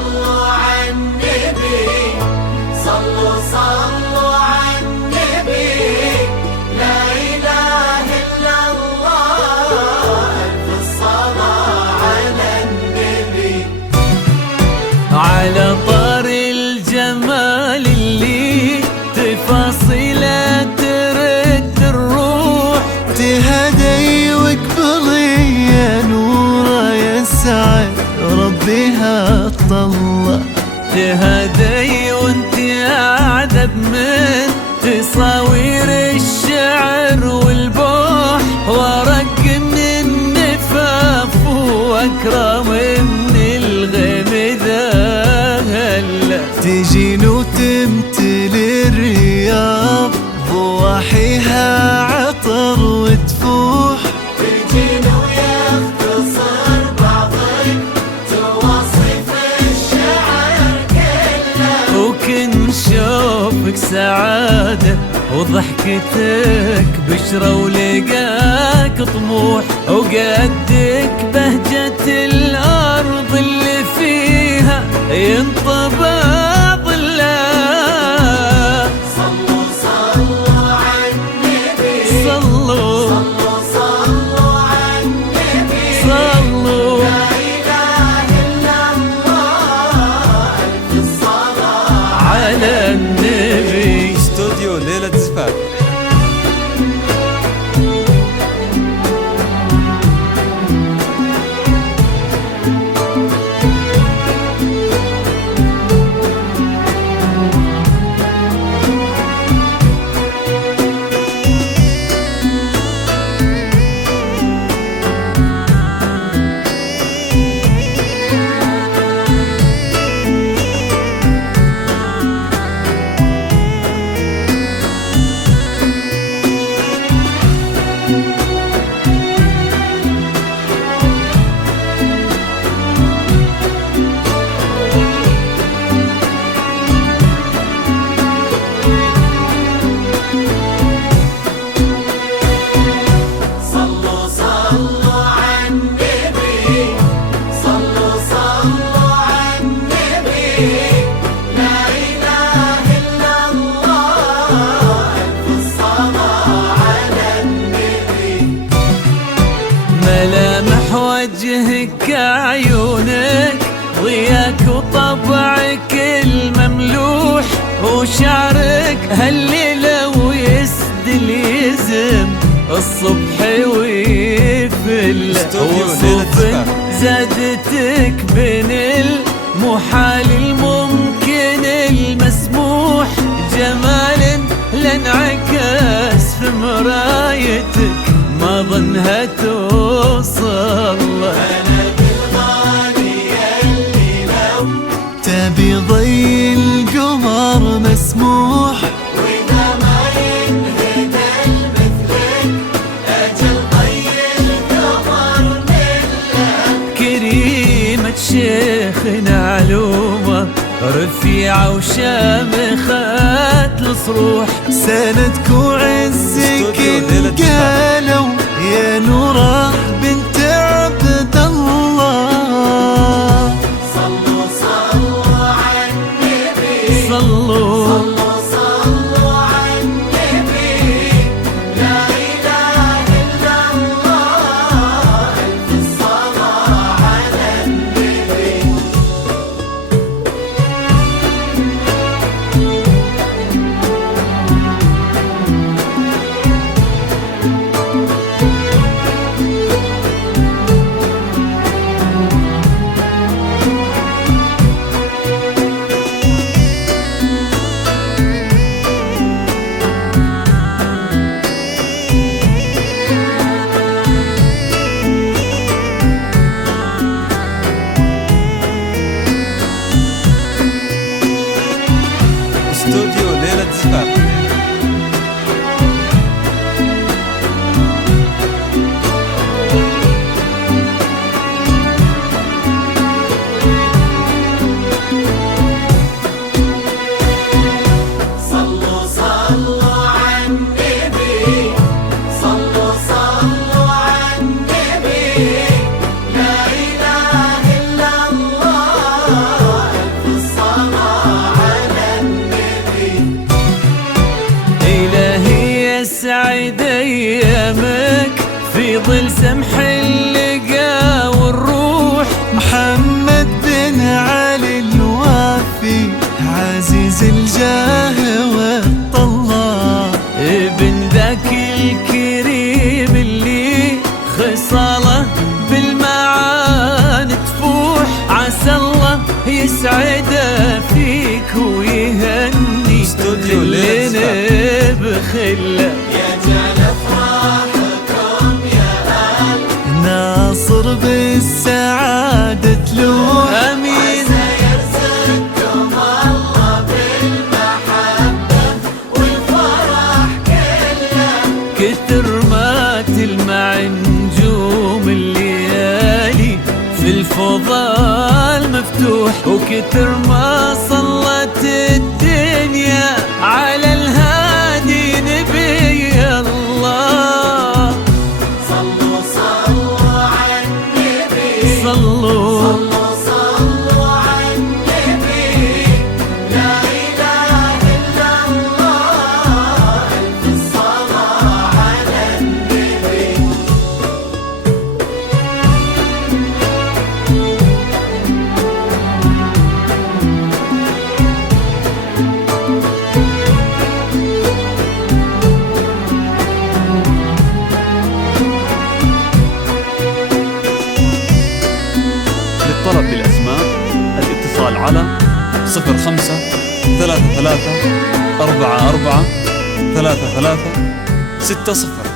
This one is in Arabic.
صلوا على النبي، صلوا صلوا على النبي، لا إله إلا الله، ألف الصلاة على النبي. على طار الجمال اللي تفاصيله ترد الروح، تهدي واقبلي يا نورة يا سعد ربها طلع. تهدي وانت قاعدة بمن تصاوير الشعر والبوح، ورق من النفاف واكرم من الغيم ذا هلا. تجين وتمتلي الرياض ضواحيها عطر وتفوح، تجين ويختصر بعضك تواصف الشعر كله، وكن شوفك سعادة وضحكتك بشرة ولقاك طموح، وقدك بهجة الأرض اللي فيها ينطبع ظلها. صلوا صلوا على النبي، صلوا صلوا صلوا على النبي، صلوا لا إله إلا الله، ألف الصلاة على النبي. استوديو ليلة زفاف. صلوا صلوا على النبي، صلوا صلوا على النبي، لا إله إلا الله، ألف الصلاة على النبي. ملامح وجهك عيونك ضياك وطبعك المملوح، وشعرك هالليلة ويسدل يزم الصبح ويفل. استوديو ليلة وصف زفاف. زادتك بين المحال الممكن المسموح، جمال لانعكاس في مرايتك ما ظنها توصل. أنا بالغالي اللي لو تبي ضي القمر مسموح، وإذا ما ينهدى مثلك أجل طي القمر ملك. كريمة شيخنا علومة رفيعة وشامخة الصروح، سندك وعزك استوديو ليلة زفاف. قالوا يا نورة بنت عبد الله. صلوا صلوا على النبي، صلوا صلوا صلوا على النبي، لا إله إلا الله، ألف الصلاة على النبي. سمح اللقا والروح. محمد بن علي الوافي عزيز الجاه والطلال، ابن ذاك الكريم اللي خصاله بالمعاني تفوح. عسى الله يسعده فيك ويهني استوديو كلنا بخله. يجعل افراحكم يا اهل ناصر بالسعادة تلوح. امين. سيرزقكم الله بالمحبة والفرح كله. كتر ما تلمع نجوم الليالي في الفضاء مفتوح، وكتر ما صلت الدنيا على الهادي نبي الله. صلوا صلوا على النبي، صلوا صلوا صلوا على النبي. لا إله إلا الله، ألف الصلاة على النبي. للطلب بالأسماء الاتصال على 05 33 44 33 60.